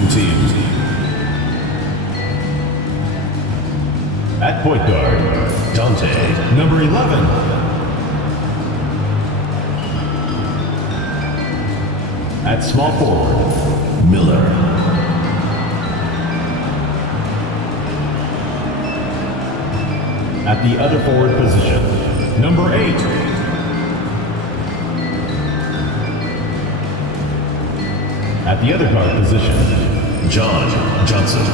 losing team. At point guard, Dante, number 11. At small forward, Miller. At the other forward position, number 8. At the other guard position, John Johnson.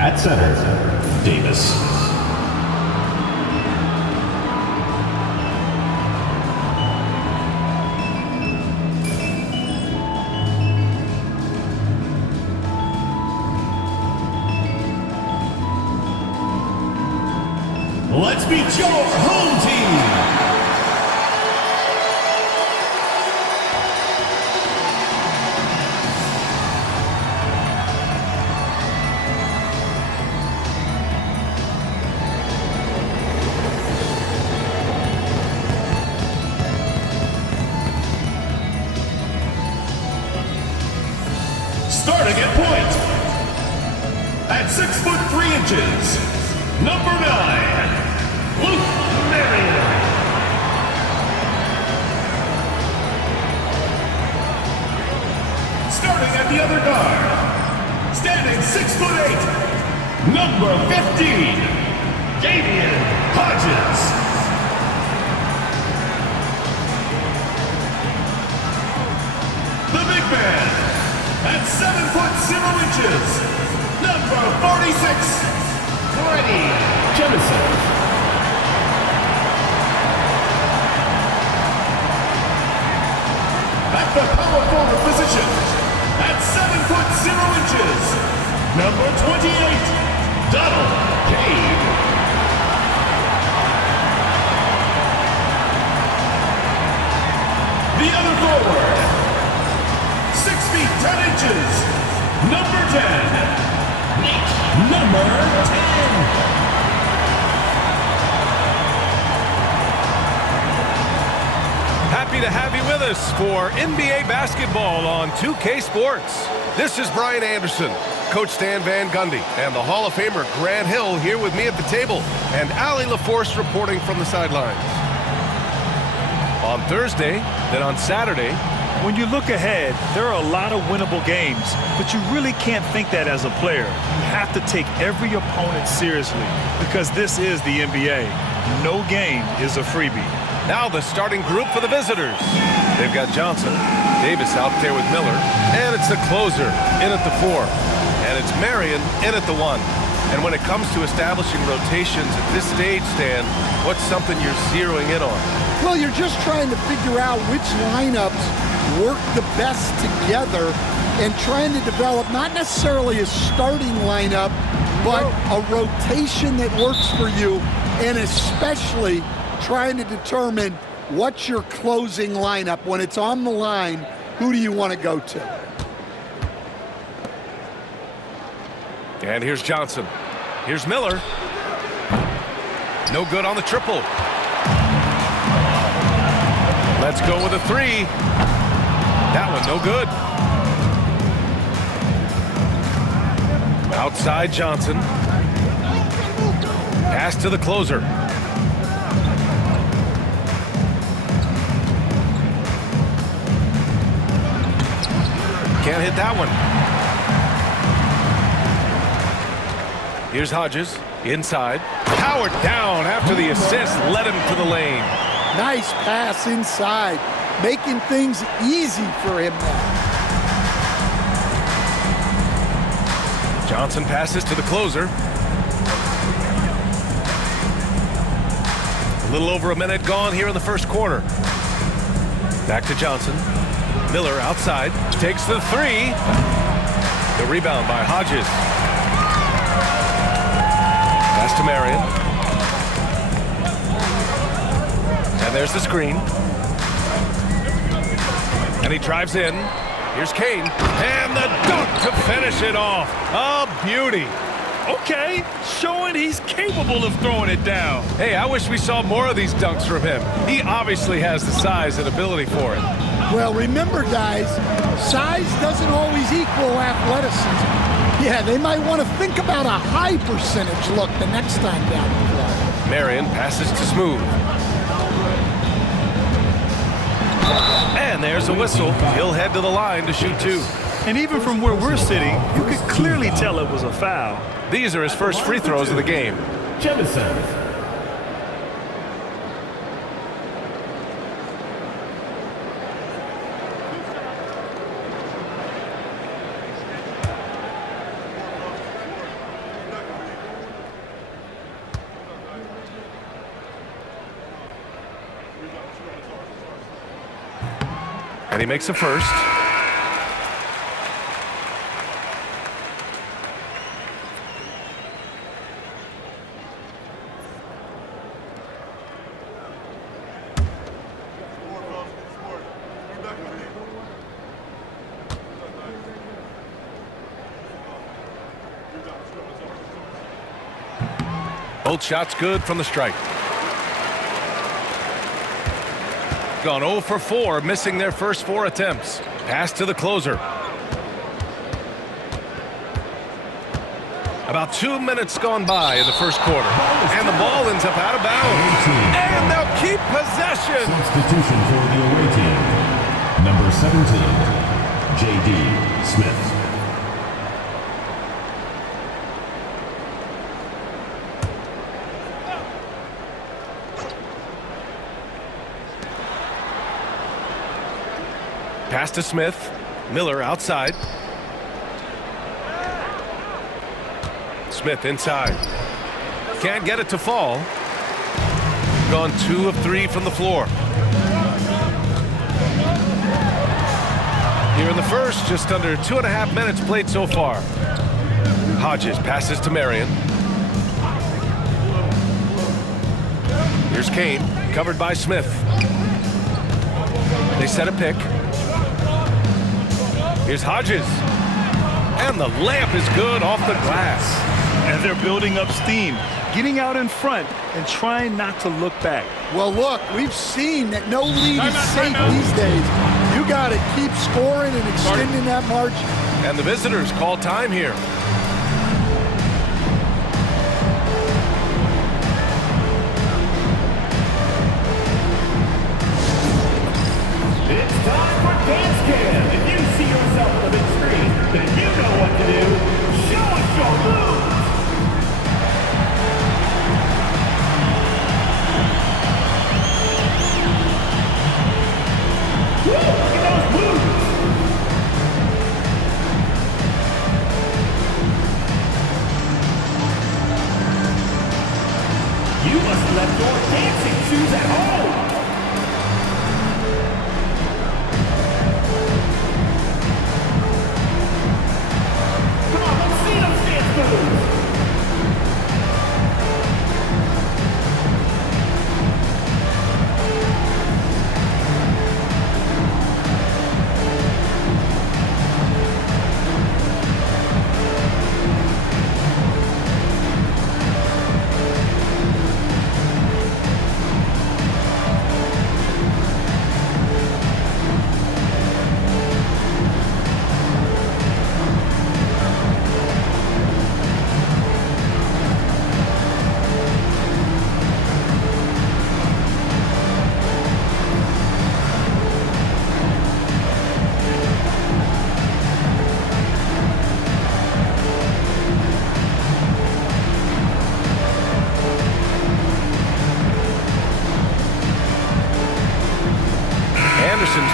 At center, Davis. Let's meet your home team. Starting at point, at 6'3", number 9, Luke Marion. Starting at the other guard, standing 6'8", number 15, Damian Hodges. The big man, at 7'0", number 46, Freddie Jemison. At the power forward position, at 7'0", number 28, Donald Cade. The other forward, 6 feet 10 inches, number 10, Nate, number 10. Happy to have you with us for NBA basketball on 2K Sports. This is Brian Anderson, Coach Stan Van Gundy, and the Hall of Famer Grant Hill here with me at the table, and Allie LaForce reporting from the sidelines. On Thursday, then on Saturday. When you look ahead, there are a lot of winnable games, but you really can't think that as a player. You have to take every opponent seriously because this is the NBA. No game is a freebie. Now the starting group for the visitors. They've got Johnson, Davis out there with Miller, and it's the closer in at the 4. And it's Marion in at the 1. And when it comes to establishing rotations at this stage, Stan, what's something you're zeroing in on? Well, you're just trying to figure out which lineups work the best together and trying to develop not necessarily a starting lineup, but a rotation that works for you, and especially trying to determine what's your closing lineup. When it's on the line, who do you want to go to? And here's Johnson. Here's Miller. No good on the triple. Let's go with a 3. That one no good. Outside Johnson. Pass to the closer. Can't hit that one. Here's Hodges, inside. Powered down after the assist, led him to the lane. Nice pass inside, making things easy for him now. Johnson passes to the closer. A little over a minute gone here in the first quarter. Back to Johnson. Miller outside, takes the 3. The rebound by Hodges. Pass to Marion. And there's the screen. And he drives in. Here's Kane. And the dunk to finish it off. A beauty. Okay, showing he's capable of throwing it down. Hey, I wish we saw more of these dunks from him. He obviously has the size and ability for it. Well, remember, guys, size doesn't always equal athleticism. Yeah, they might want to think about a high percentage look the next time down the floor. Marion passes to Smooth. And there's a whistle. He'll head to the line to shoot 2. And even from where we're sitting, you could clearly tell it was a foul. These are his first free throws of the game. Jemison. And he makes a first. Both shots good from the stripe. Gone 0 for 4, missing their first 4 attempts. Pass to the closer. About 2 minutes gone by in the first quarter. And the ball ends up out of bounds. And they'll keep possession. Substitution for the away team. Number 17, J.D. Smith. Pass to Smith. Miller outside. Smith inside. Can't get it to fall. Gone 2 of 3 from the floor. Here in the first, just under 2.5 minutes played so far. Hodges passes to Marion. Here's Kane, covered by Smith. They set a pick. Here's Hodges. And the layup is good off the glass. And they're building up steam, getting out in front and trying not to look back. Well, look, we've seen that no lead is safe these days. You got to keep scoring and extending that margin. And the visitors call time here. It's time for Dance Cam. If you see yourself on the big screen, then you know what to do. Show us your moves. Woo, look at those moves. You must have left your dancing shoes at home.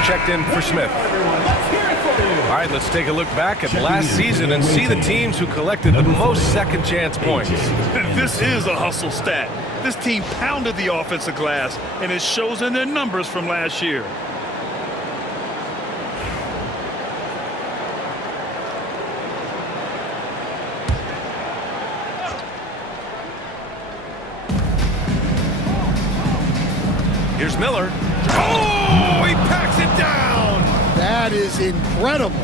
Checked in for Smith. All right, let's take a look back at last season and see the teams who collected the most second chance points. This is a hustle stat. This team pounded the offensive glass, and it shows in their numbers from last year. Here's Miller. Oh, he packs it down. That is incredible.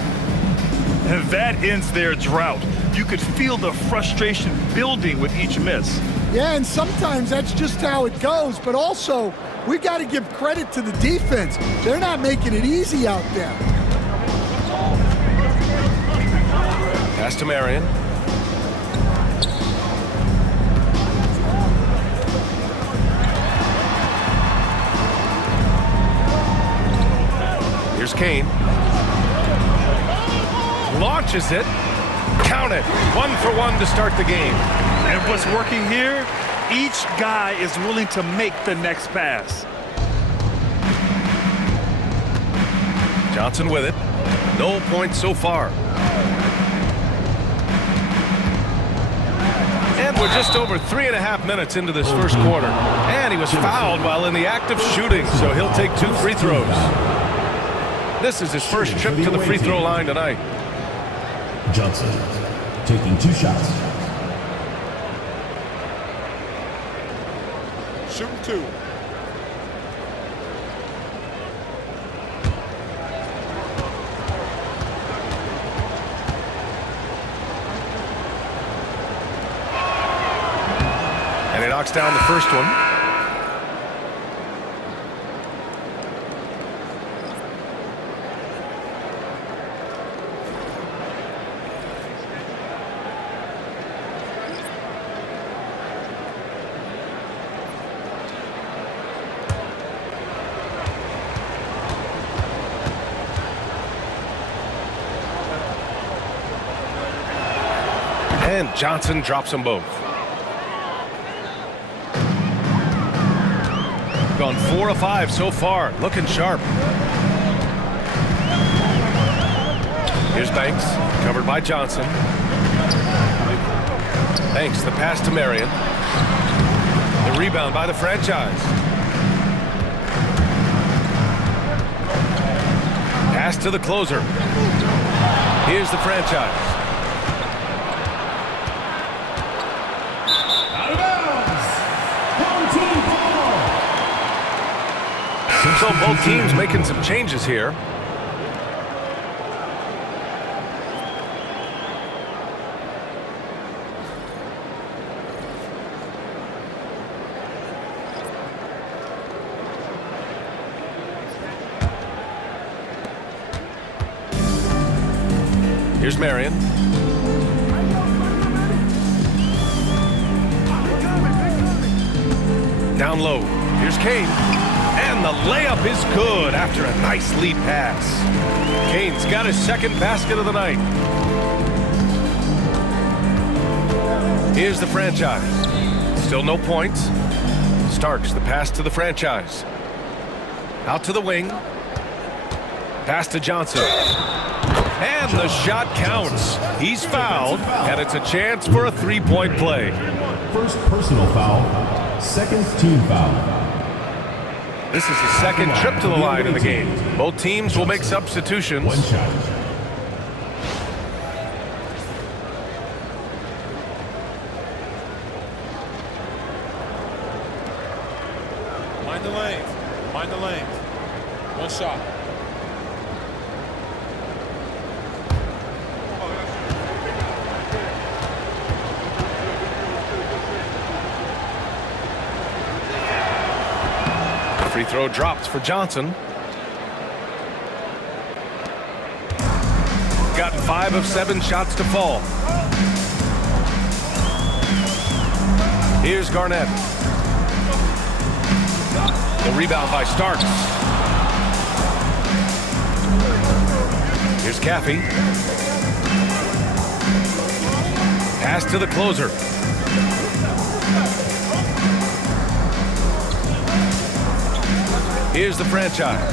And that ends their drought. You could feel the frustration building with each miss. Yeah, and sometimes that's just how it goes, but also we got to give credit to the defense. They're not making it easy out there. Pass to Marion. Here's Kane. Launches it. Count it. 1-for-1 to start the game. And what's working here? Each guy is willing to make the next pass. Johnson with it. No points so far. And we're just over 3.5 minutes into this first quarter. And he was fouled while in the act of shooting, so he'll take 2 free throws. This is his first trip to the free throw line tonight. Johnson taking 2 shots. Shooting 2. And he knocks down the first one. And Johnson drops them both. Gone 4 of 5 so far, looking sharp. Here's Banks, covered by Johnson. Banks, the pass to Marion. The rebound by the franchise. Pass to the closer. Here's the franchise. So both teams making some changes here. Here's Marion. Down low. Here's Kane. And the layup is good after a nice lead pass. Kane's got his second basket of the night. Here's the franchise. Still no points. Starks, the pass to the franchise. Out to the wing. Pass to Johnson. And the shot counts. He's fouled, and it's a chance for a three-point play. First personal foul, second team foul. This is the second trip to the line in the game. Both teams will make substitutions. 1 shot. Mind the lanes. Mind the lanes. 1 shot. Free throw drops for Johnson. Got 5 of 7 shots to fall. Here's Garnett. The rebound by Starks. Here's Caffey. Pass to the closer. Here's the franchise.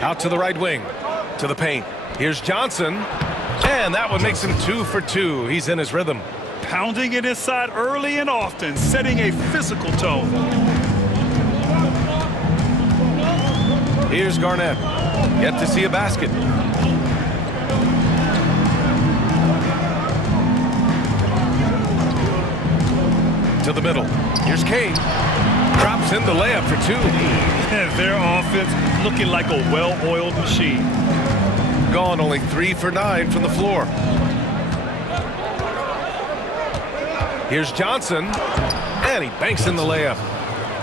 Out to the right wing. To the paint. Here's Johnson. And that one makes him 2 for 2. He's in his rhythm. Pounding it inside early and often, setting a physical tone. Here's Garnett. Yet to see a basket. To the middle. Here's Kane. Drops in the layup for 2. And their offense looking like a well-oiled machine. had gone only 3 for 9 from the floor. Here's Johnson, and he banks in the layup.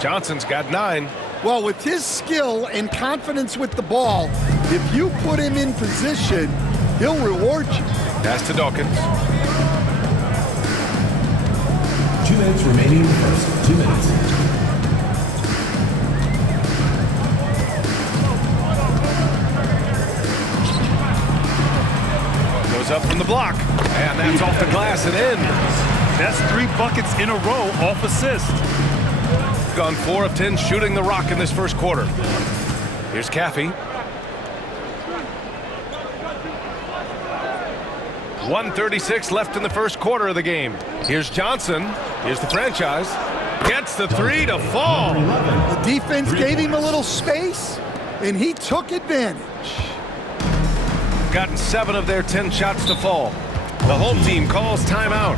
Johnson's got 9. Well, with his skill and confidence with the ball, if you put him in position, he'll reward you. Pass to Dawkins. 2 minutes remaining in the first. 2 minutes. Goes up from the block, and that's off the glass and in. That's 3 buckets in a row off assist. Gone 4 of 10 shooting the rock in this first quarter. Here's Caffey. 1:36 left in the first quarter of the game. Here's Johnson. Here's the franchise. Gets the 3 to fall. The defense gave him a little space, and he took advantage. Gotten 7 of their 10 shots to fall. The home team calls timeout.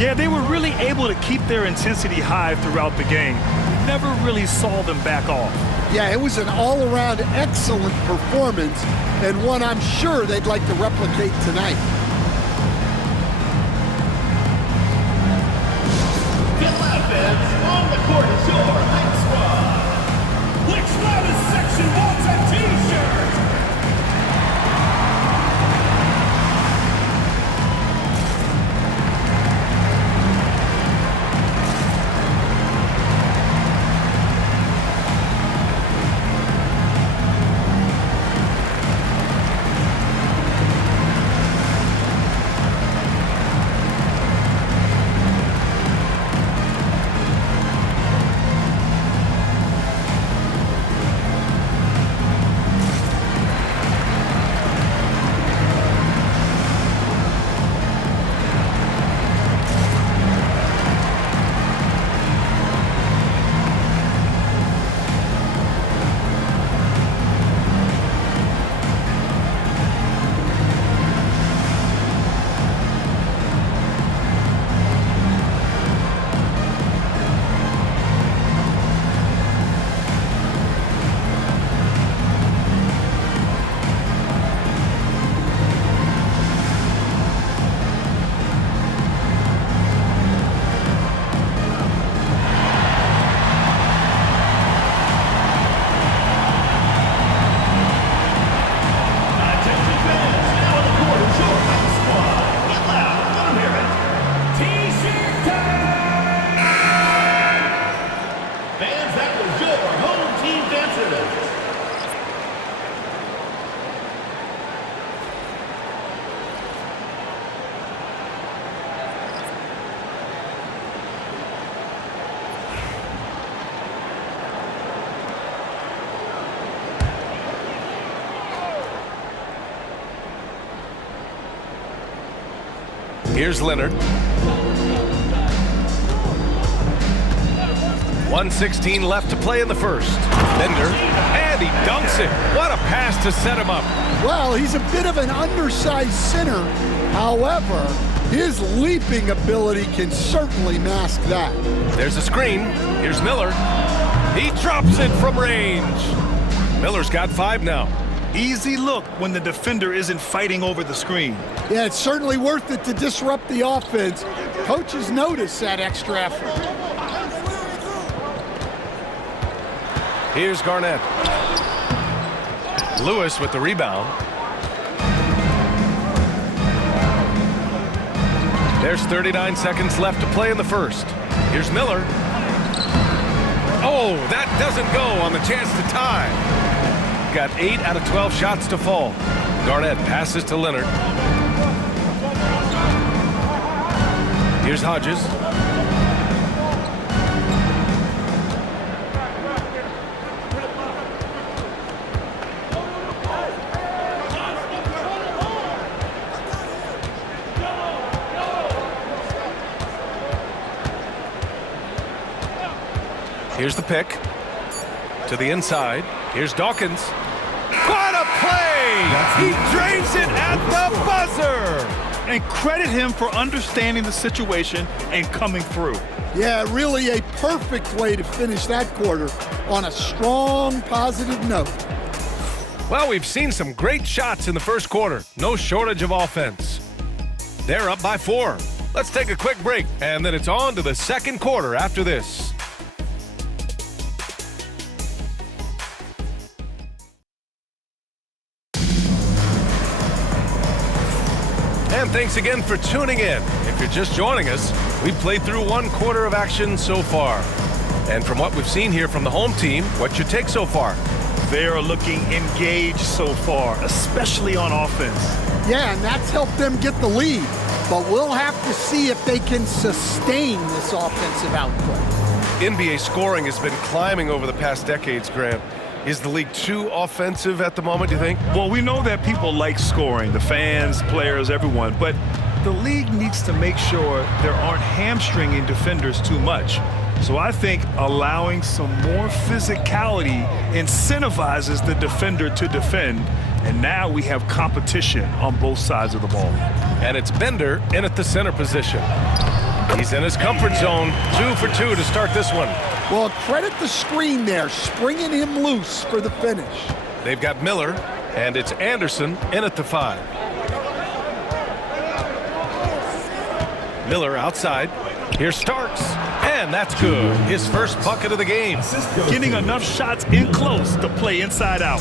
Yeah, they were really able to keep their intensity high throughout the game. Never really saw them back off. Yeah, it was an all-around excellent performance, and one I'm sure they'd like to replicate tonight. Get loud, fans. On the court is your hype squad. Which loudest section wants a T-shirt? Here's Leonard. 1:16 left to play in the first. Bender, and he dunks it. What a pass to set him up. Well, he's a bit of an undersized center. However, his leaping ability can certainly mask that. There's a screen. Here's Miller. He drops it from range. Miller's got 5 now. Easy look when the defender isn't fighting over the screen. Yeah, it's certainly worth it to disrupt the offense. Coaches notice that extra effort. Here's Garnett. Lewis with the rebound. There's 39 seconds left to play in the first. Here's Miller. Oh, that doesn't go on the chance to tie. Got 8 out of 12 shots to fall. Garnett passes to Leonard. Here's Hodges. Here's the pick. To the inside. Here's Dawkins. What a play! He drains it at the buzzer! And credit him for understanding the situation and coming through. Yeah, really a perfect way to finish that quarter on a strong, positive note. Well, we've seen some great shots in the first quarter. No shortage of offense. They're up by 4. Let's take a quick break, and then it's on to the second quarter after this. And thanks again for tuning in. If you're just joining us, we've played through 1 quarter of action so far. And from what we've seen here from the home team, what's your take so far? They are looking engaged so far, especially on offense. Yeah, and that's helped them get the lead. But we'll have to see if they can sustain this offensive output. NBA scoring has been climbing over the past decades, Grant. Is the league too offensive at the moment, do you think? Well, we know that people like scoring, the fans, players, everyone, but the league needs to make sure there aren't hamstringing defenders too much. So I think allowing some more physicality incentivizes the defender to defend, and now we have competition on both sides of the ball. And it's Bender in at the center position. He's in his comfort zone, 2 for 2 to start this one. Well, credit the screen there, springing him loose for the finish. They've got Miller, and it's Anderson in at the 5. Miller outside. Here's Starks, and that's good. His first bucket of the game. Getting enough shots in close to play inside out.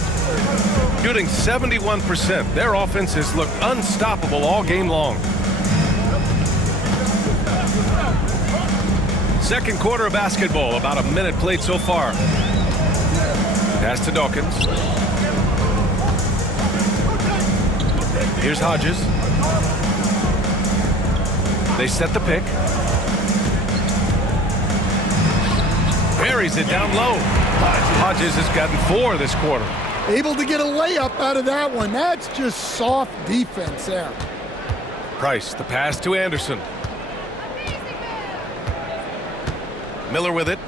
Shooting 71%. Their offense has looked unstoppable all game long. Second quarter of basketball, about a minute played so far. Pass to Dawkins. Here's Hodges. They set the pick. Buries it down low. Hodges has gotten 4 this quarter. Able to get a layup out of that one. That's just soft defense there. Price, the pass to Anderson. Miller with it.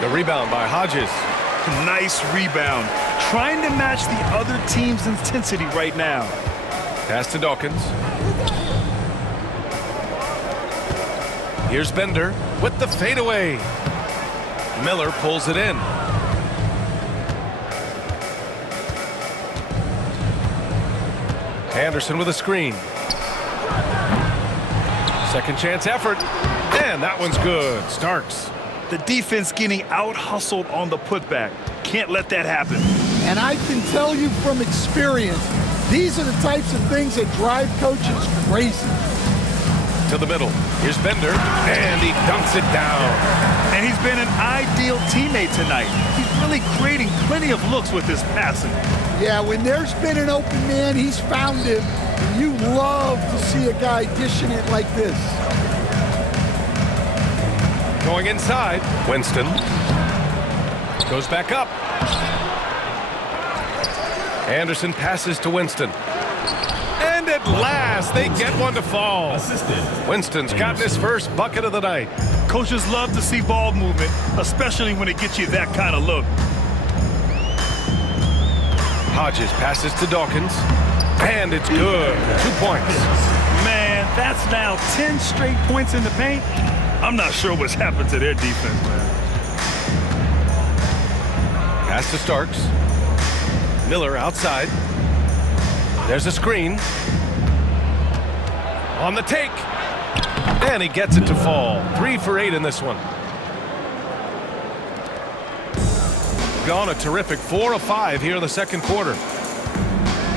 The rebound by Hodges. Nice rebound. Trying to match the other team's intensity right now. Pass to Dawkins. Here's Bender with the fadeaway. Miller pulls it in. Anderson with a screen. Second chance effort. And that one's good. Starks. The defense getting out-hustled on the putback. Can't let that happen. And I can tell you from experience, these are the types of things that drive coaches crazy. To the middle. Here's Bender, and he dunks it down. And he's been an ideal teammate tonight. He's really creating plenty of looks with his passing. Yeah, when there's been an open man, he's found him. You love to see a guy dishing it like this. Going inside, Winston. Goes back up. Anderson passes to Winston. And at last, they get one to fall. Winston's gotten his first bucket of the night. Coaches love to see ball movement, especially when it gets you that kind of look. Hodges passes to Dawkins. And it's good. 2 points. Man, that's now 10 straight points in the paint. I'm not sure what's happened to their defense, man. Pass to Starks. Miller outside. There's a screen. On the take. And he gets it to fall. 3 for 8 in this one. Gone a terrific 4 of 5 here in the second quarter.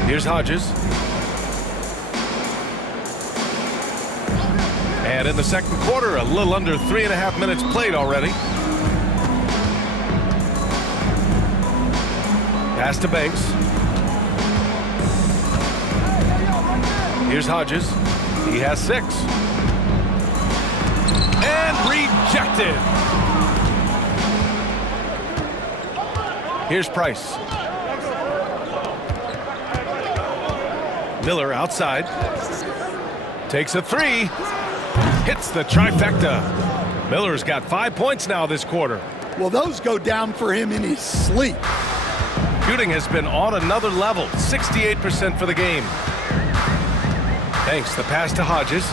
Here's Hodges. And in the second quarter, a little under 3.5 minutes played already. Pass to Banks. Here's Hodges. He has 6. And rejected. Here's Price. Miller outside. Takes a 3. Hits the trifecta. Miller's got 5 points now this quarter. Well, those go down for him in his sleep. Shooting has been on another level. 68% for the game. Thanks. The pass to Hodges.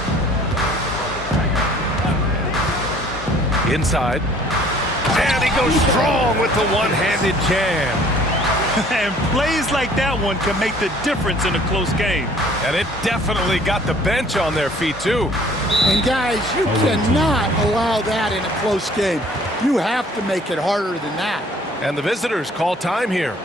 Inside. And he goes strong with the one-handed jam. And plays like that one can make the difference in a close game. And it definitely got the bench on their feet, too. And guys, you cannot allow that in a close game. You have to make it harder than that. And the visitors call time here.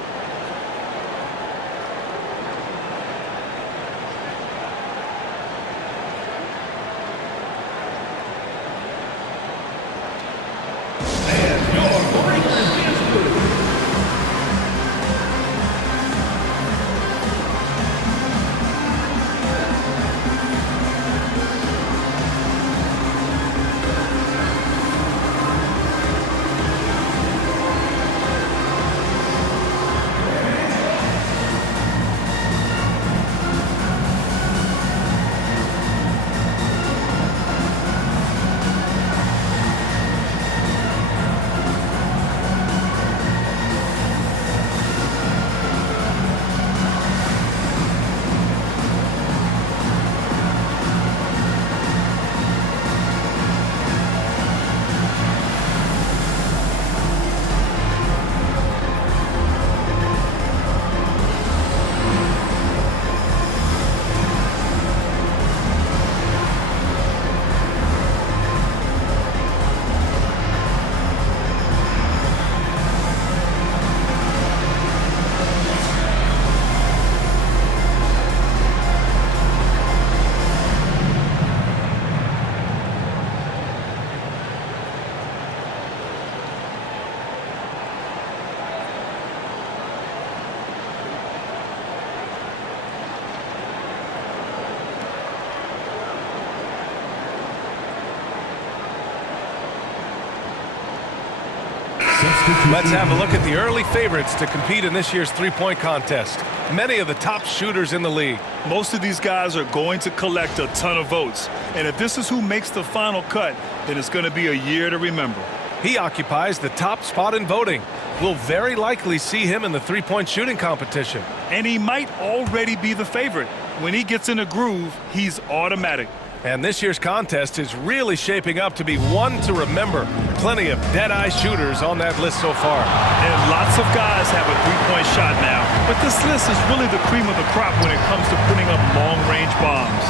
Let's have a look at the early favorites to compete in this year's three-point contest. Many of the top shooters in the league. Most of these guys are going to collect a ton of votes. And if this is who makes the final cut, then it's going to be a year to remember. He occupies the top spot in voting. We'll very likely see him in the three-point shooting competition. And he might already be the favorite. When he gets in a groove, he's automatic. And this year's contest is really shaping up to be one to remember. Plenty of dead-eye shooters on that list so far. And lots of guys have a three-point shot now. But this list is really the cream of the crop when it comes to putting up long-range bombs.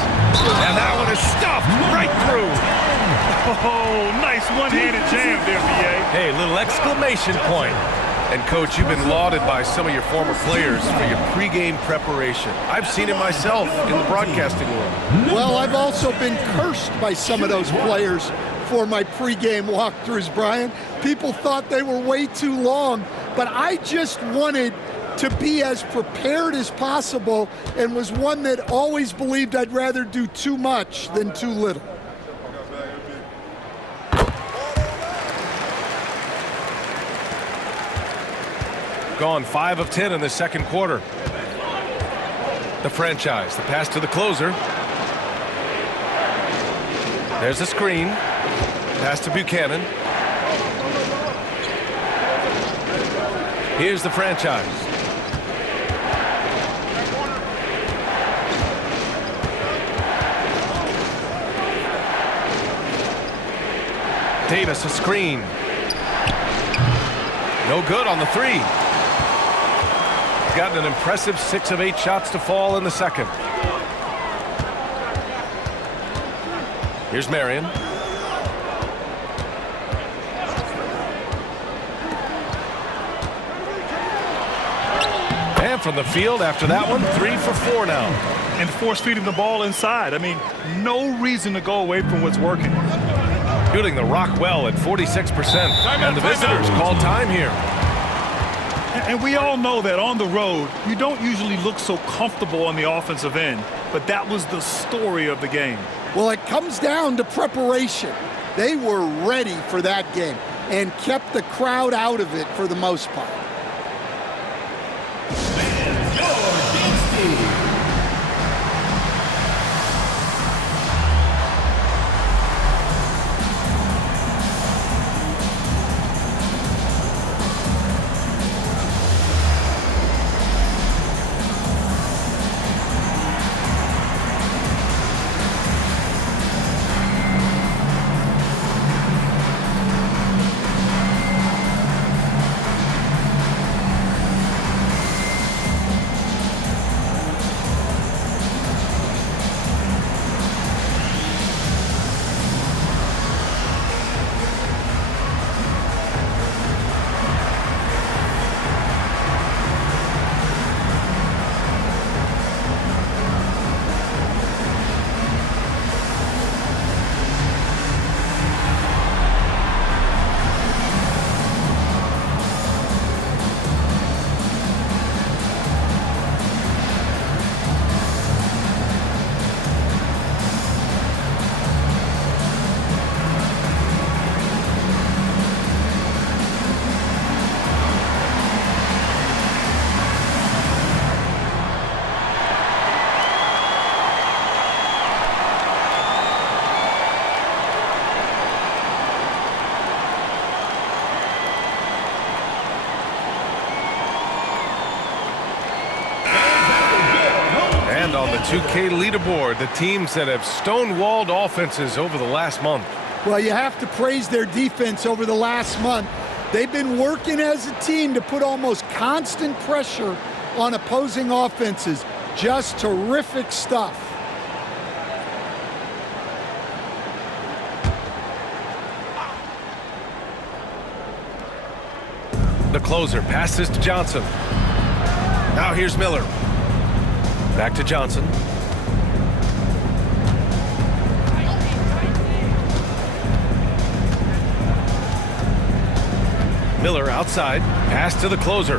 And that one is stuffed right through. Oh, nice one-handed jam there, B.A. Hey, little exclamation point. And, Coach, you've been lauded by some of your former players for your pregame preparation. I've seen it myself in the broadcasting world. Well, I've also been cursed by some of those players for my pregame walkthroughs, Brian. People thought they were way too long, but I just wanted to be as prepared as possible and was one that always believed I'd rather do too much than too little. Gone 5 of 10 in the second quarter. The franchise, the pass to the closer. There's a screen. Pass to Buchanan. Here's the franchise. Davis, a screen. No good on the three. Gotten an impressive 6 of 8 shots to fall in the second. Here's Marion. And from the field after that one, 3 for 4 now. And force-feeding the ball inside. I mean, no reason to go away from what's working. Shooting the rock well at 46%. And the visitors call time here. And we all know that on the road, you don't usually look so comfortable on the offensive end. But that was the story of the game. Well, it comes down to preparation. They were ready for that game and kept the crowd out of it for the most part. 2K leaderboard, the teams that have stonewalled offenses over the last month. Well, you have to praise their defense over the last month. They've been working as a team to put almost constant pressure on opposing offenses. Just terrific stuff. The closer passes to Johnson. Now here's Miller. Back to Johnson. Miller outside. Pass to the closer.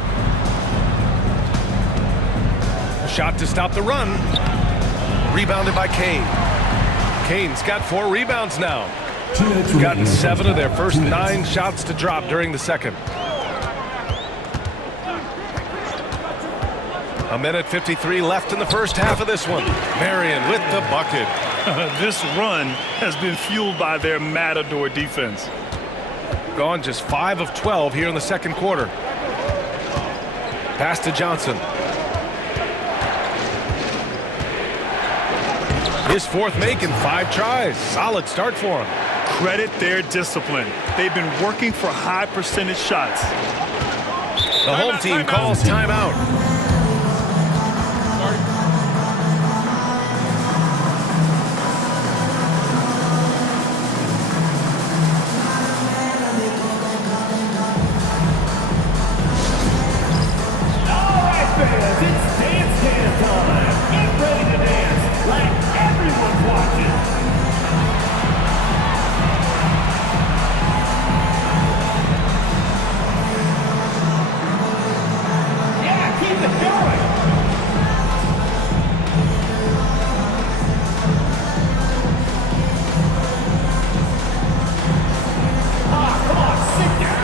A shot to stop the run. Rebounded by Kane. Kane's got 4 rebounds now. Gotten 7 of their first 9 shots to drop during the second. A minute 53 left in the first half of this one. Marion with the bucket. This run has been fueled by their Matador defense. Gone just 5 of 12 here in the second quarter. Pass to Johnson. His 4th make in 5 tries. Solid start for him. Credit their discipline. They've been working for high percentage shots. The home team calls timeout. It's dance can time. Get ready to dance like everyone's watching. Yeah, keep it going. Come on, sit down.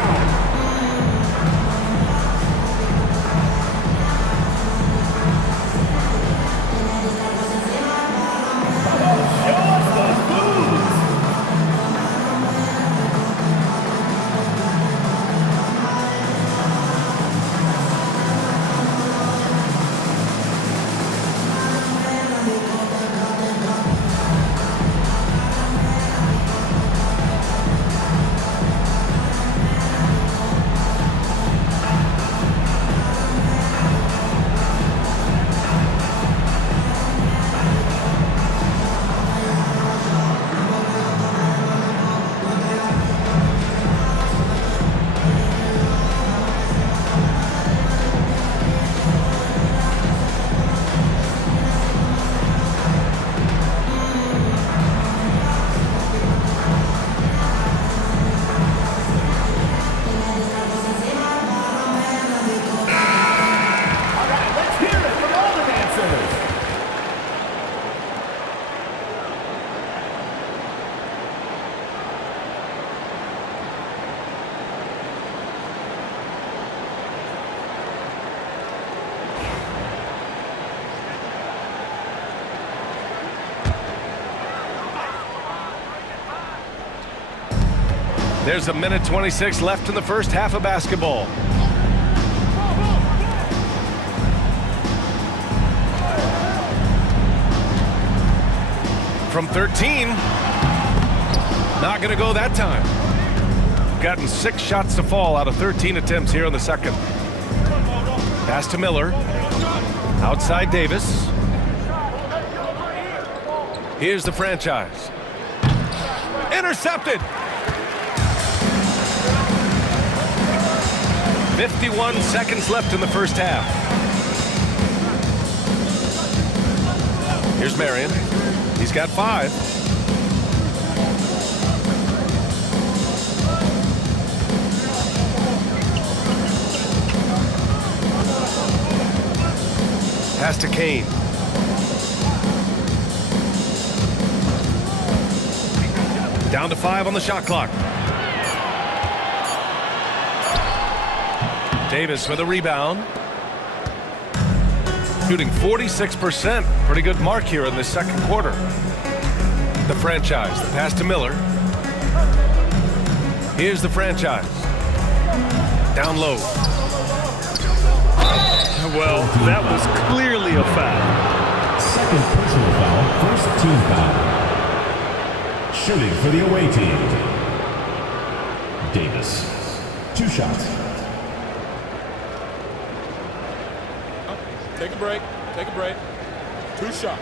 There's a minute 26 left in the first half of basketball. From 13. Not going to go that time. Gotten 6 shots to fall out of 13 attempts here in the second. Pass to Miller. Outside Davis. Here's the franchise. Intercepted. 51 seconds left in the first half. Here's Marion. He's got 5. Pass to Kane. Down to 5 on the shot clock. Davis with a rebound. Shooting 46%. Pretty good mark here in the second quarter. The franchise. The pass to Miller. Here's the franchise. Down low. Well, that was clearly a foul. Second personal foul, first team foul. Shooting for the away team. Davis. 2 shots. Take a break. Take a break. 2 shots.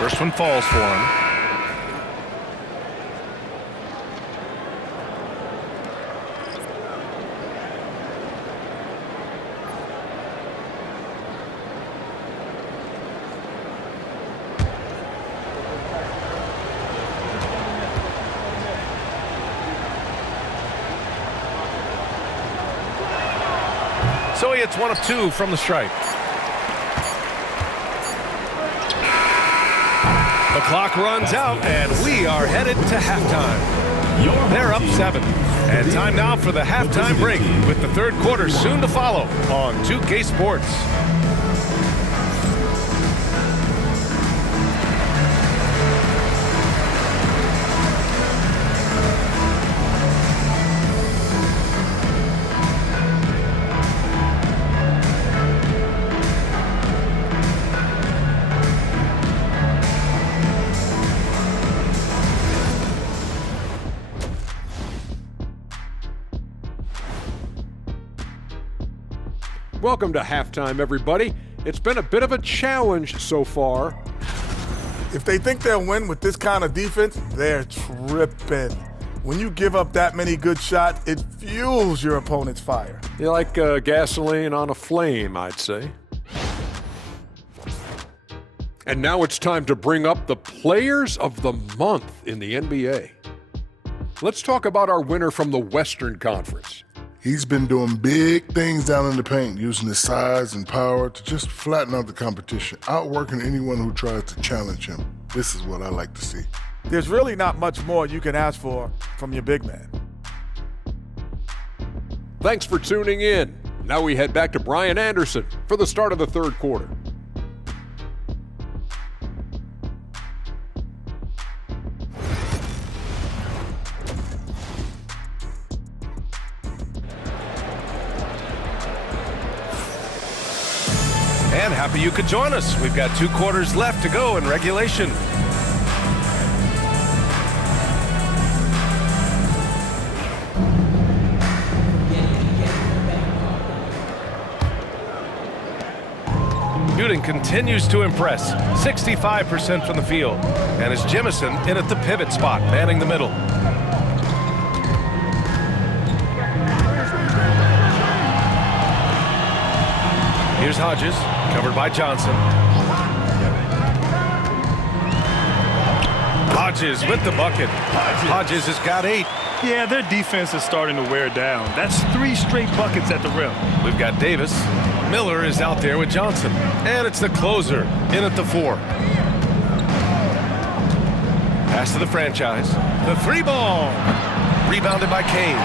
First one falls for him. So he hits 1 of 2 from the stripe. The clock runs out, and we are headed to halftime. They're up 7. And time now for the halftime break, with the third quarter soon to follow on 2K Sports. Welcome to halftime, everybody. It's been a bit of a challenge so far. If they think they'll win with this kind of defense, they're tripping. When you give up that many good shots, it fuels your opponent's fire. You're like gasoline on a flame, I'd say. And now it's time to bring up the Players of the Month in the NBA. Let's talk about our winner from the Western Conference. He's been doing big things down in the paint, using his size and power to just flatten out the competition, outworking anyone who tries to challenge him. This is what I like to see. There's really not much more you can ask for from your big man. Thanks for tuning in. Now we head back to Brian Anderson for the start of the third quarter. And happy you could join us. We've got 2 quarters left to go in regulation. Shooting continues to impress. 65% from the field. And it's Jemison in at the pivot spot, manning the middle. Here's Hodges, covered by Johnson. Hodges with the bucket. Hodges has got 8. Yeah, their defense is starting to wear down. That's 3 straight buckets at the rim. We've got Davis. Miller is out there with Johnson. And it's the closer, in at the 4. Pass to the franchise. The 3-ball. Rebounded by Kane.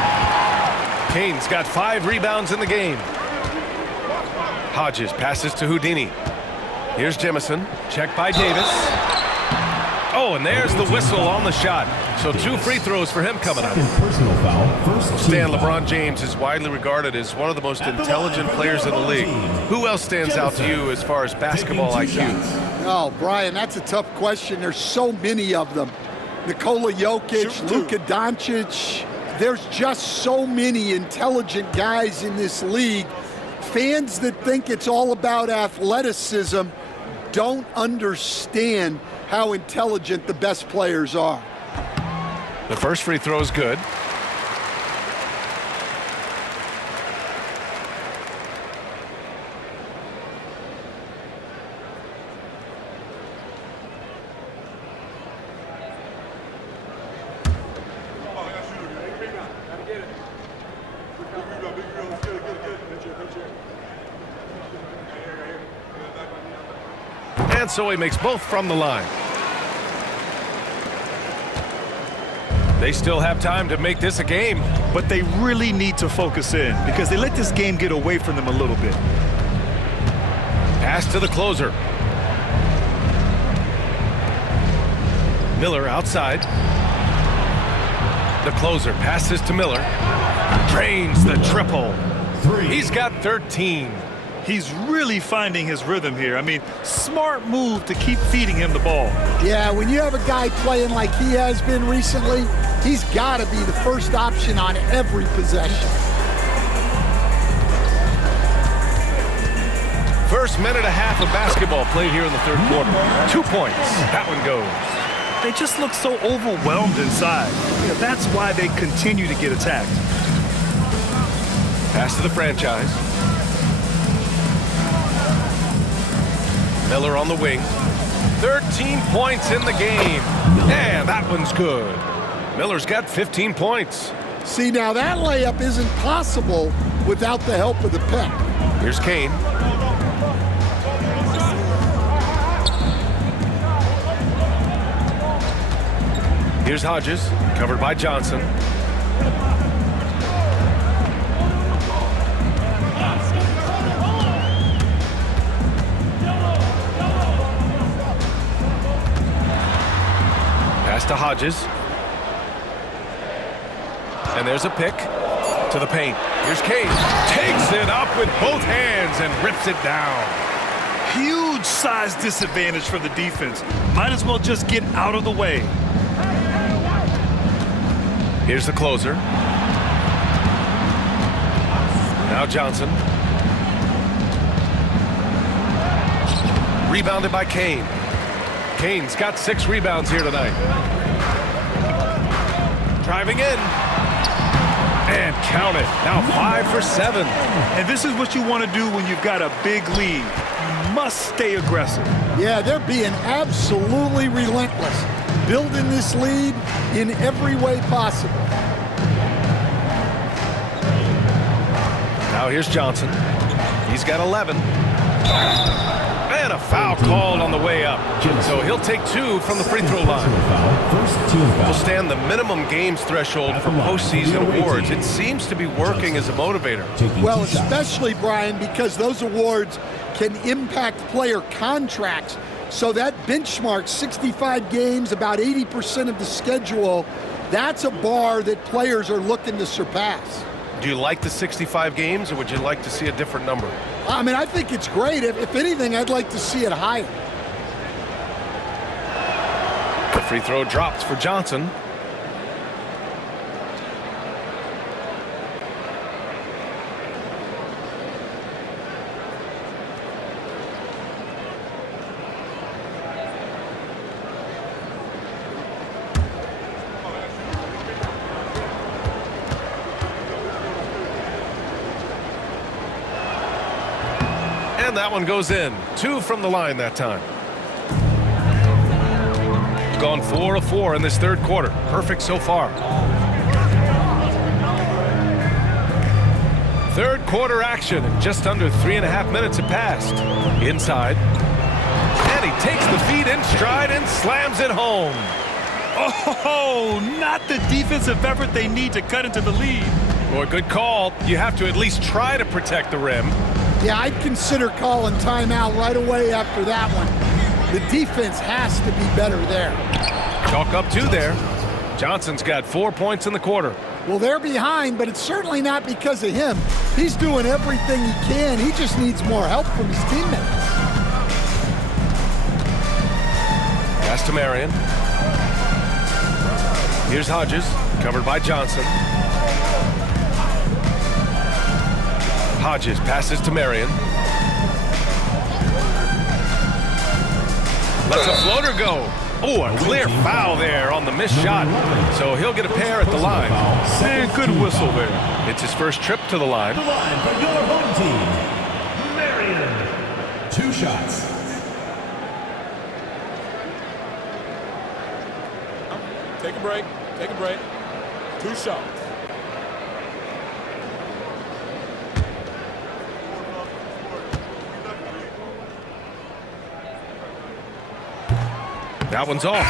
Kane's got 5 rebounds in the game. Hodges passes to Houdini. Here's Jemison. Checked by Davis. Oh, and there's the whistle on the shot. So 2 free throws for him coming up. Personal foul, first Stan, team foul. LeBron James is widely regarded as one of the most intelligent players in the league. Who else stands out to you as far as basketball IQ? Oh, Brian, that's a tough question. There's so many of them. Nikola Jokic, Luka Doncic. There's just so many intelligent guys in this league. Fans that think it's all about athleticism don't understand how intelligent the best players are. The first free throw is good. And so he makes both from the line. They still have time to make this a game. But they really need to focus in because they let this game get away from them a little bit. Pass to the closer. Miller outside. The closer passes to Miller. Drains the triple. He's got 13. He's really finding his rhythm here. I mean, smart move to keep feeding him the ball. Yeah, when you have a guy playing like he has been recently, he's got to be the first option on every possession. First minute and a half of basketball played here in the third quarter. 2 points. That one goes. They just look so overwhelmed inside. You know, that's why they continue to get attacked. Pass to the franchise. Miller on the wing. 13 points in the game. And that one's good. Miller's got 15 points. See, now that layup isn't possible without the help of the pick. Here's Kane. Here's Hodges, covered by Johnson. Pass to Hodges. And there's a pick to the paint. Here's Kane. Takes it up with both hands and rips it down. Huge size disadvantage for the defense. Might as well just get out of the way. Here's the closer. Now Johnson. Rebounded by Kane. Kane's got 6 rebounds here tonight. Driving in. And count it. Now 5 for 7. And this is what you want to do when you've got a big lead. You must stay aggressive. Yeah, they're being absolutely relentless, building this lead in every way possible. Now here's Johnson. He's got 11. And a foul called on the way up. So he'll take 2 from the free throw line. Will stand the minimum games threshold for postseason awards. It seems to be working as a motivator. Well, especially, Brian, because those awards can impact player contracts. So that benchmark, 65 games, about 80% of the schedule, that's a bar that players are looking to surpass. Do you like the 65 games, or would you like to see a different number? I mean, I think it's great. If anything, I'd like to see it higher. The free throw drops for Johnson. And that one goes in. 2 from the line that time. Gone 4 of 4 in this third quarter. Perfect so far. Third quarter action. Just under 3.5 minutes have passed. Inside. And he takes the feed in stride and slams it home. Oh, not the defensive effort they need to cut into the lead. Boy, good call. You have to at least try to protect the rim. Yeah, I'd consider calling timeout right away after that one. The defense has to be better there. Chalk up 2 there. Johnson's got 4 points in the quarter. Well, they're behind, but it's certainly not because of him. He's doing everything he can. He just needs more help from his teammates. Pass to Marion. Here's Hodges, covered by Johnson. Hodges passes to Marion. Lets a floater go. Oh, a clear foul there on the missed shot. So he'll get a pair at the line. And good whistle there. It's his first trip to the line. The line for your home team, Marion. 2 shots. Take a break. Take a break. 2 shots. That one's off.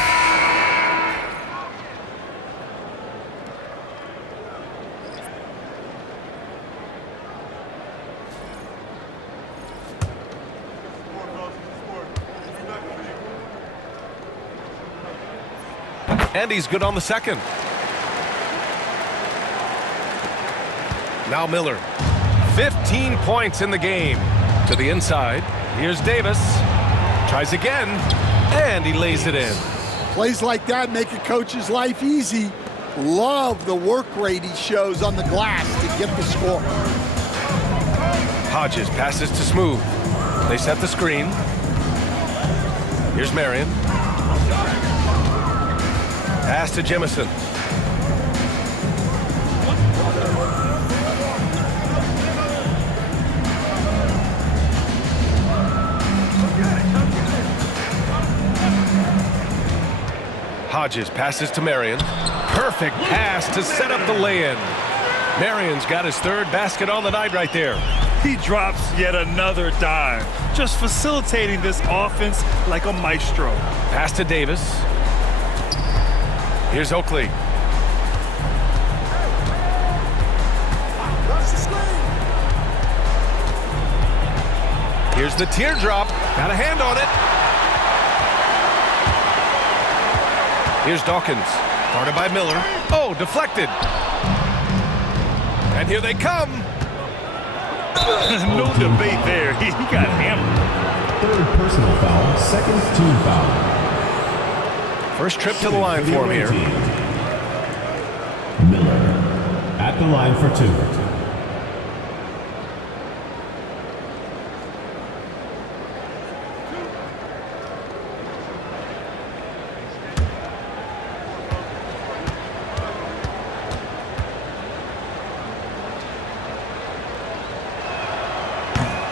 And he's good on the second. Now Miller. 15 points in the game. To the inside. Here's Davis. Tries again. And he lays it in. Plays like that make a coach's life easy. Love the work rate he shows on the glass to get the score. Hodges passes to Smooth. They set the screen. Here's Marion. Pass to Jemison. Hodges passes to Marion. Perfect pass to set up the lay-in. Marion's got his third basket on the night right there. He drops yet another dime, just facilitating this offense like a maestro. Pass to Davis. Here's Oakley. Here's the teardrop. Got a hand on it. Here's Dawkins. Guarded by Miller. Oh, deflected. And here they come. No debate there. He got hammered. Third personal foul, second team foul. First trip to the line for him here. Miller at the line for two.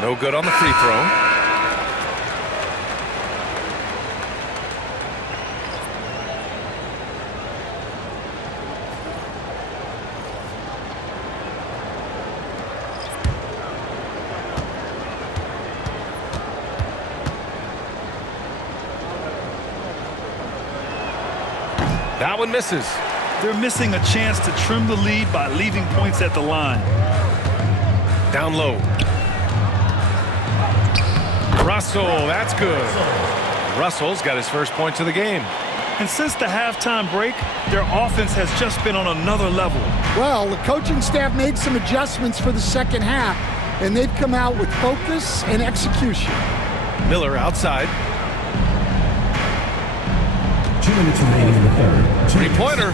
No good on the free throw. That one misses. They're missing a chance to trim the lead by leaving points at the line. Down low. Russell, that's good. Russell's got his first points of the game. And since the halftime break, their offense has just been on another level. Well, the coaching staff made some adjustments for the second half, and they've come out with focus and execution. Miller outside. 2 minutes remaining in the third. Three-pointer.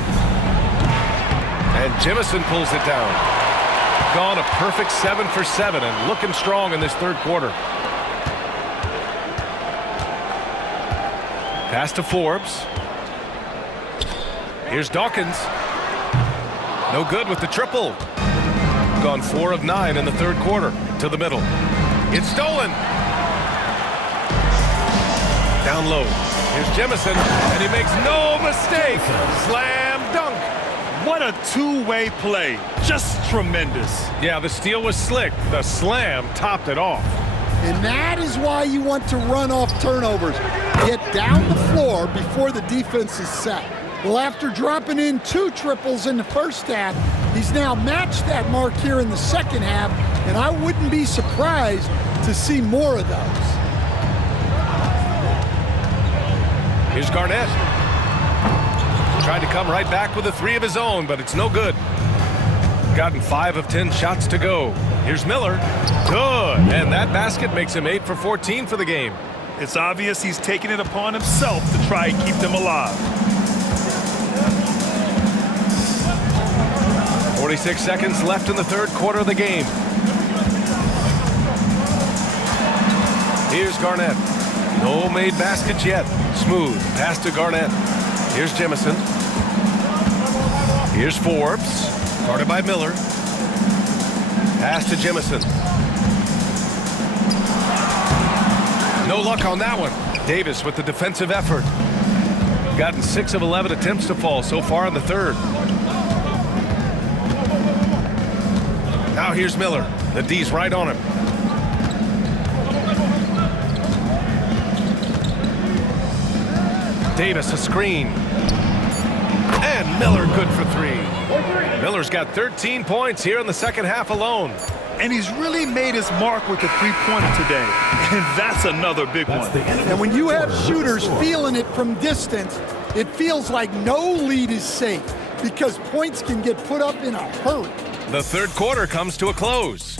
And Jemison pulls it down. Gone a perfect 7 for 7 and looking strong in this third quarter. Pass to Forbes. Here's Dawkins. No good with the triple. Gone 4 of 9 in the third quarter. To the middle. It's stolen. Down low. Here's Jemison, and he makes no mistake. Slam dunk. What a two-way play. Just tremendous. Yeah, the steal was slick. The slam topped it off. And that is why you want to run off turnovers. Get down the floor before the defense is set. Well, after dropping in 2 triples in the first half, he's now matched that mark here in the second half, and I wouldn't be surprised to see more of those. Here's Garnett. Tried to come right back with a 3 of his own, but it's no good. Gotten 5 of 10 shots to go. Here's Miller. Good. And that basket makes him 8 for 14 for the game. It's obvious he's taking it upon himself to try and keep them alive. 46 seconds left in the third quarter of the game. Here's Garnett. No made baskets yet. Smooth. Pass to Garnett. Here's Jemison. Here's Forbes. Guarded by Miller. Pass to Jemison. No luck on that one. Davis with the defensive effort. Gotten 6 of 11 attempts to fall so far in the third. Now here's Miller. The D's right on him. Davis a screen. And Miller good for 3. Miller's got 13 points here in the second half alone. And he's really made his mark with the three-pointer today. And that's another big one. And when you have shooters feeling it from distance, It feels like no lead is safe because points can get put up in a hurry. The third quarter comes to a close.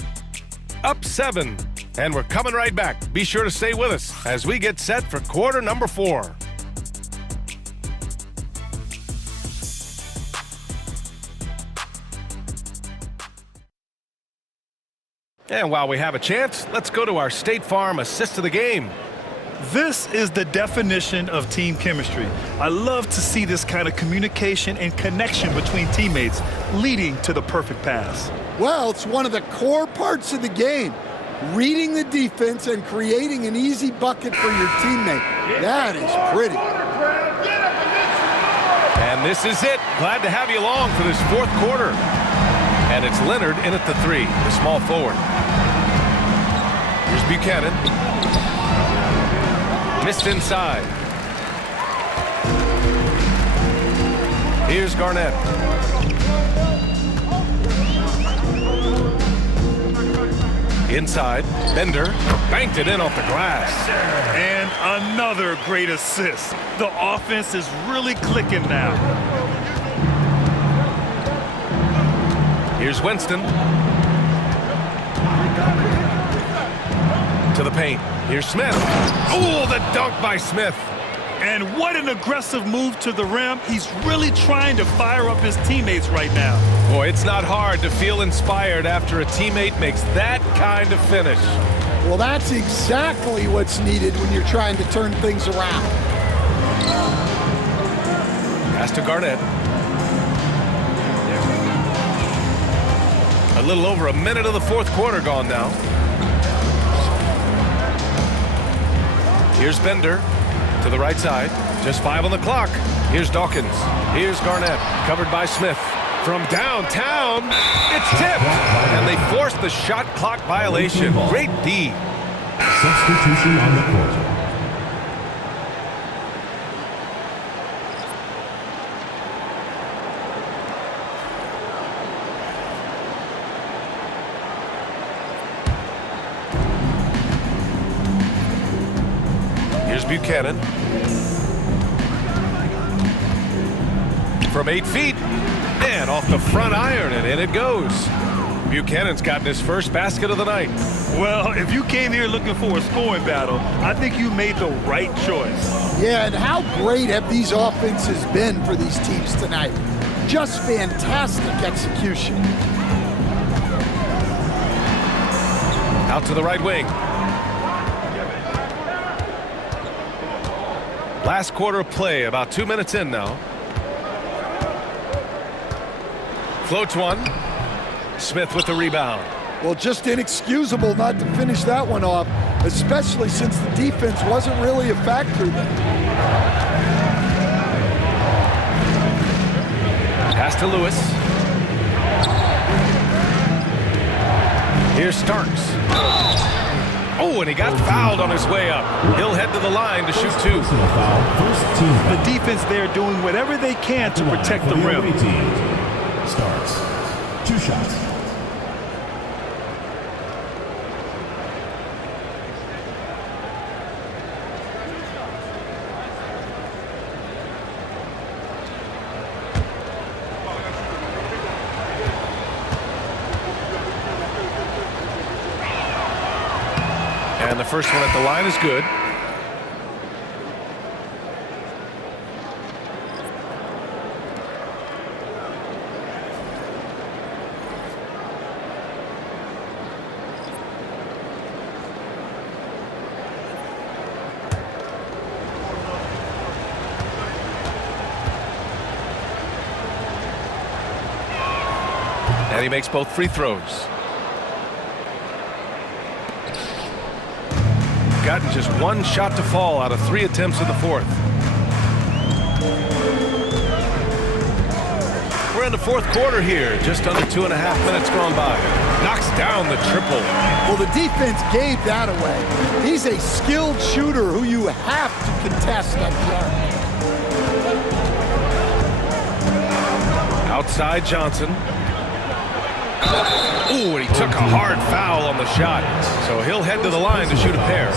Up 7, and we're coming right back. Be sure to stay with us as we get set for quarter number 4. And while we have a chance, let's go to our State Farm assist of the game. This is the definition of team chemistry. I love to see this kind of communication and connection between teammates leading to the perfect pass. Well, it's one of the core parts of the game. Reading the defense and creating an easy bucket for your teammate. That is pretty. And this is it. Glad to have you along for this fourth quarter. And it's Leonard in at the 3, the small forward. Here's Buchanan. Missed inside. Here's Garnett. Inside, Bender banked it in off the glass. And another great assist. The offense is really clicking now. Here's Winston. To the paint. Here's Smith. Oh, the dunk by Smith. And what an aggressive move to the rim. He's really trying to fire up his teammates right now. Boy, it's not hard to feel inspired after a teammate makes that kind of finish. Well, that's exactly what's needed when you're trying to turn things around. Pass to Garnett. A little over a minute of the fourth quarter gone now. Here's Bender to the right side. Just 5 on the clock. Here's Dawkins. Here's Garnett. Covered by Smith. From downtown, it's tipped. And they forced the shot clock violation. Great D. Substitution on the court. Here's Buchanan. From 8 feet. And off the front iron, and in it goes. Buchanan's gotten his first basket of the night. Well, if you came here looking for a scoring battle, I think you made the right choice. Yeah, and how great have these offenses been for these teams tonight? Just fantastic execution. Out to the right wing. Last quarter of play, about 2 minutes in now. Floats one. Smith with the rebound. Well, just inexcusable not to finish that one off, especially since the defense wasn't really a factor there. Pass to Lewis. Here's Starks. Oh, and he got fouled on his way up. He'll head to the line to shoot 2. The defense there doing whatever they can to protect the rim. Starks. 2 shots. And the first one at the line is good. And he makes both free throws. Gotten just 1 shot to fall out of 3 attempts in the fourth. We're in the fourth quarter here. Just under 2.5 minutes gone by. Knocks down the triple. Well, the defense gave that away. He's a skilled shooter who you have to contest at the arc. Outside Johnson. Ooh, and he took a hard foul on the shot. So he'll head to the line to shoot a pair.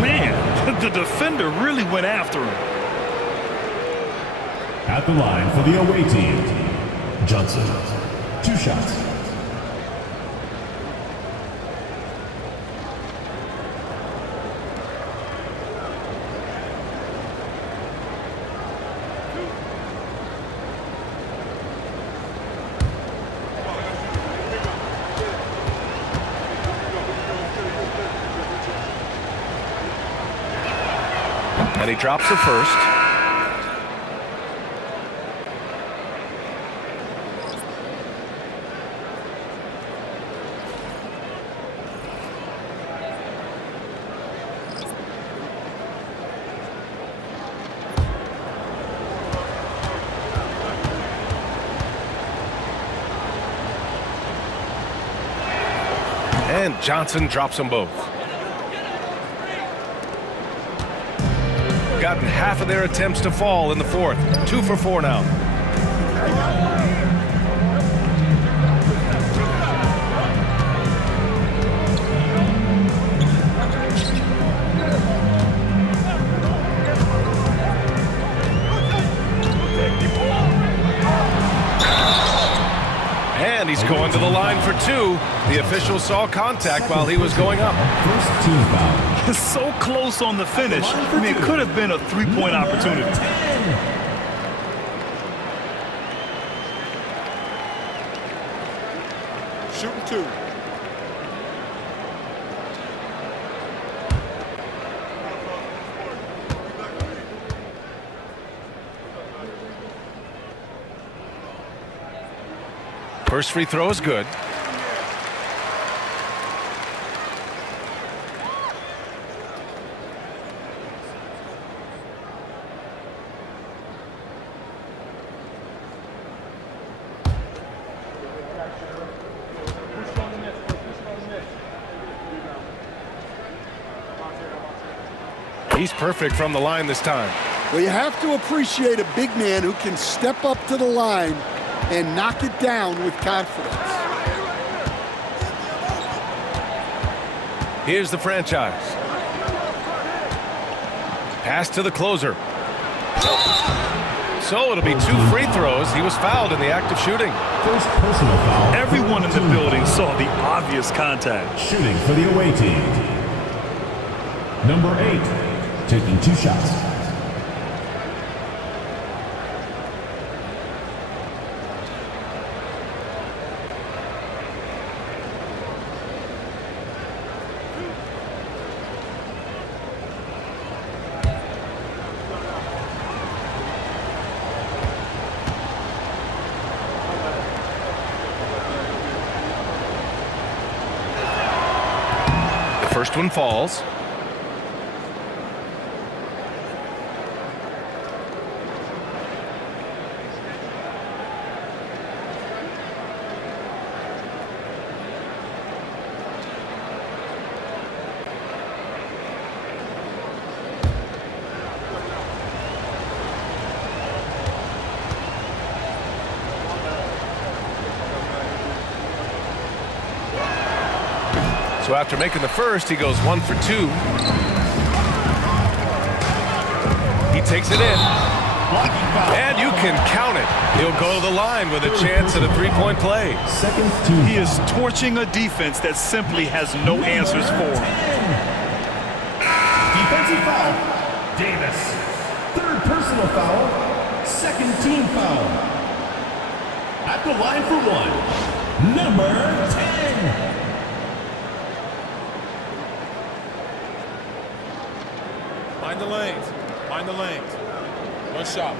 Man, the defender really went after him. At the line for the away team, Johnson. 2 shots. And he drops the first. And Johnson drops them both. Gotten half of their attempts to fall in the fourth. 2 for 4 now. And he's going to the line for 2. The official saw contact while he was going up. First team foul. It's so close on the finish. I mean, it could have been a 3-point opportunity. Shooting 2. First free throw is good. He's perfect from the line this time. Well, you have to appreciate a big man who can step up to the line and knock it down with confidence. Here's the franchise. Pass to the closer. So it'll be 2 free throws. He was fouled in the act of shooting. First personal foul. Everyone in the building saw the obvious contact. Shooting for the away team. Number 8, taking 2 shots. First one falls. So after making the first, he goes 1 for 2. He takes it in. And you can count it. He'll go to the line with a chance at a 3-point play. Second team. He is torching a defense that simply has no answers for him. Defensive foul. Davis. Third personal foul. Second team foul. At the line for 1. Number 10. Mind the lanes. Mind the lanes. 1 shot.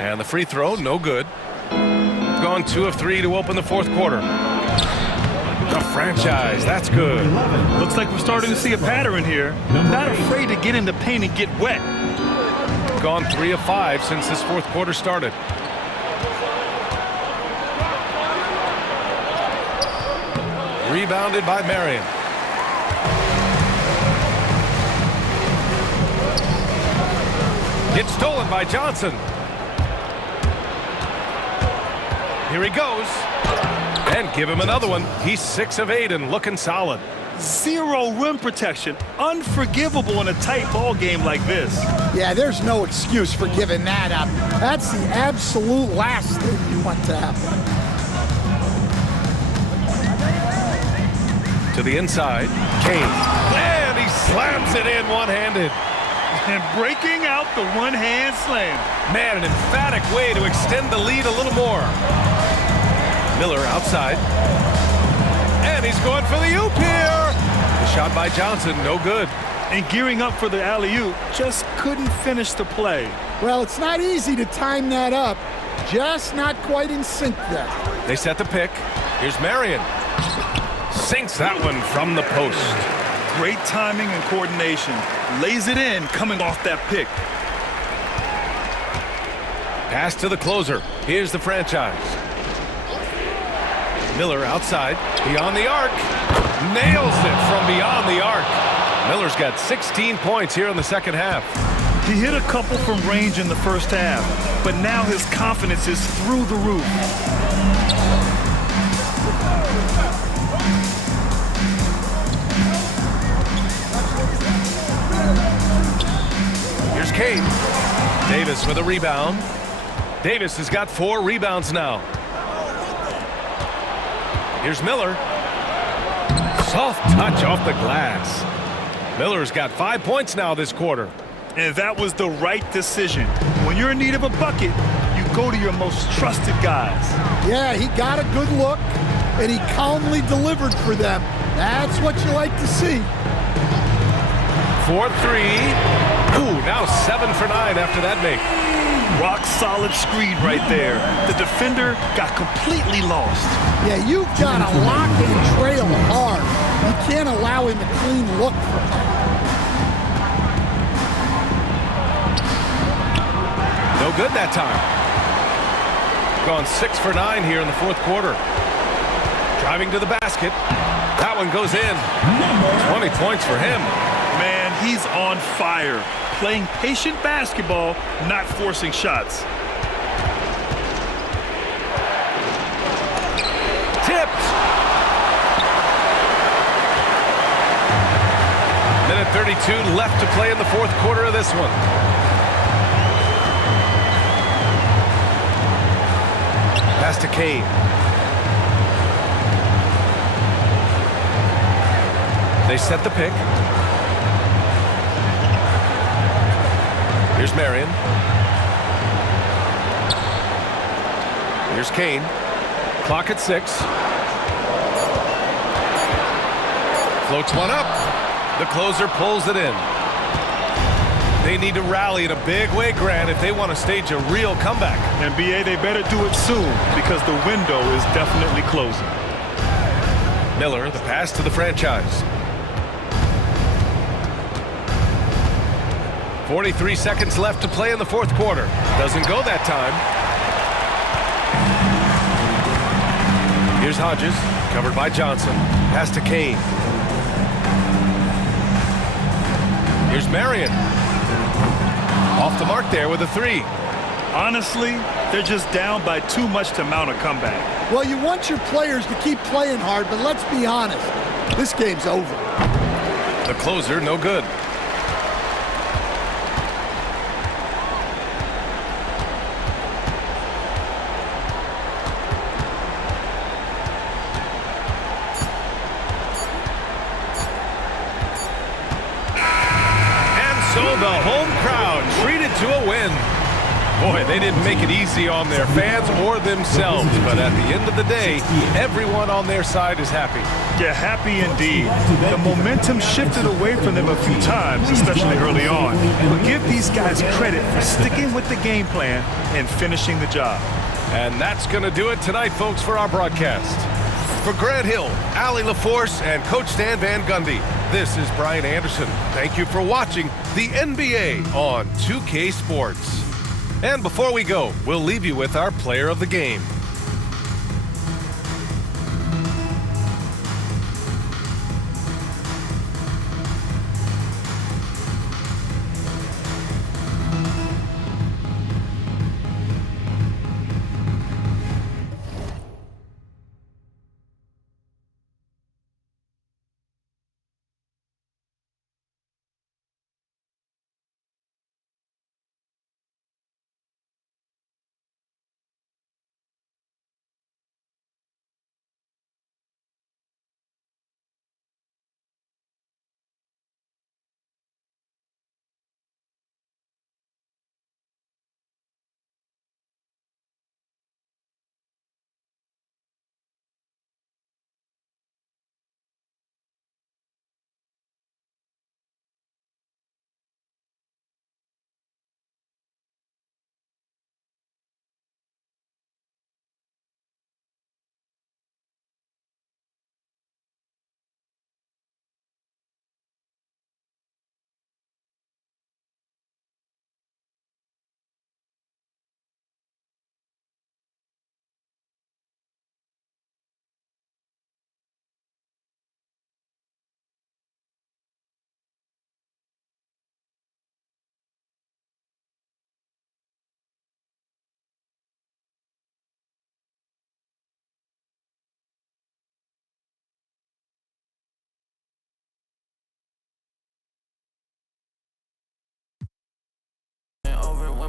And the free throw, no good. Gone 2 of 3 to open the fourth quarter. The franchise, that's good. Looks like we're starting to see a pattern here. Not afraid to get in the paint and get wet. Gone 3 of 5 since this fourth quarter started. Rebounded by Marion. Gets stolen by Johnson. Here he goes. And give him another one. He's 6 of 8 and looking solid. Zero rim protection. Unforgivable in a tight ball game like this. Yeah, there's no excuse for giving that up. That's the absolute last thing you want to happen. To the inside, Kane. And he slams it in one-handed. And breaking out the one-hand slam. Man, an emphatic way to extend the lead a little more. Miller outside. And he's going for the oop here. The shot by Johnson, no good. And gearing up for the alley-oop, just couldn't finish the play. Well, it's not easy to time that up. Just not quite in sync there. They set the pick. Here's Marion. Sinks that one from the post. Great timing and coordination. Lays it in coming off that pick. Pass to the closer. Here's the franchise. Miller outside, beyond the arc. Nails it from beyond the arc. Miller's got 16 points here in the second half. He hit a couple from range in the first half, but now his confidence is through the roof. Here's Kane. Davis with a rebound. Davis has got 4 rebounds now. Here's Miller. Soft touch off the glass. Miller's got 5 points now this quarter. And that was the right decision. When you're in need of a bucket, you go to your most trusted guys. Yeah, he got a good look, and he calmly delivered for them. That's what you like to see. 4-3. Ooh, now 7 for 9 after that make. Rock solid screen right there. The defender got completely lost. Yeah, you've got to lock and trail hard. You can't allow him a clean look from that. No good that time. Gone 6 for 9 here in the fourth quarter. Driving to the basket. That one goes in. 20 points for him. Man, he's on fire. Playing patient basketball, not forcing shots. Tipped. Minute 32 left to play in the fourth quarter of this one. Pass to Kane. They set the pick. Here's Marion. Here's Kane. Clock at 6. Floats one up. The closer pulls it in. They need to rally in a big way, Grant, if they want to stage a real comeback. NBA, they better do it soon because the window is definitely closing. Miller, the pass to the franchise. 43 seconds left to play in the fourth quarter. Doesn't go that time. Here's Hodges, covered by Johnson. Pass to Kane. Here's Marion. Off the mark there with a 3. Honestly, they're just down by too much to mount a comeback. Well, you want your players to keep playing hard, but let's be honest. This game's over. The closer, no good. So the home crowd treated to a win. Boy, they didn't make it easy on their fans or themselves, but at the end of the day, everyone on their side is happy. Yeah, happy indeed. The momentum shifted away from them a few times, especially early on. But give these guys credit for sticking with the game plan and finishing the job. And that's going to do it tonight, folks, for our broadcast. For Grant Hill, Allie LaForce, and Coach Stan Van Gundy, this is Brian Anderson. Thank you for watching the NBA on 2K Sports. And before we go, we'll leave you with our player of the game.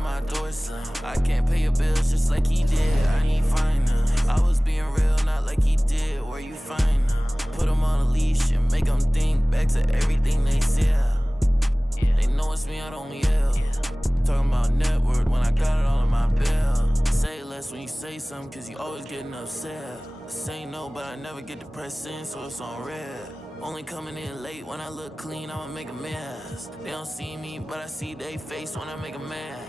my door slam. I can't pay your bills just like he did, I need finance. I was being real, not like he did, where you find them? Put them on a leash and make them think back to everything they said. They know it's me, I don't yell. Talking about net worth when I got it all in my bill. Say less when you say something, cause you always getting upset. Say no, but I never get depressing, so it's on red. Only coming in late when I look clean, I'ma make a mess. They don't see me, but I see they face when I make a mess.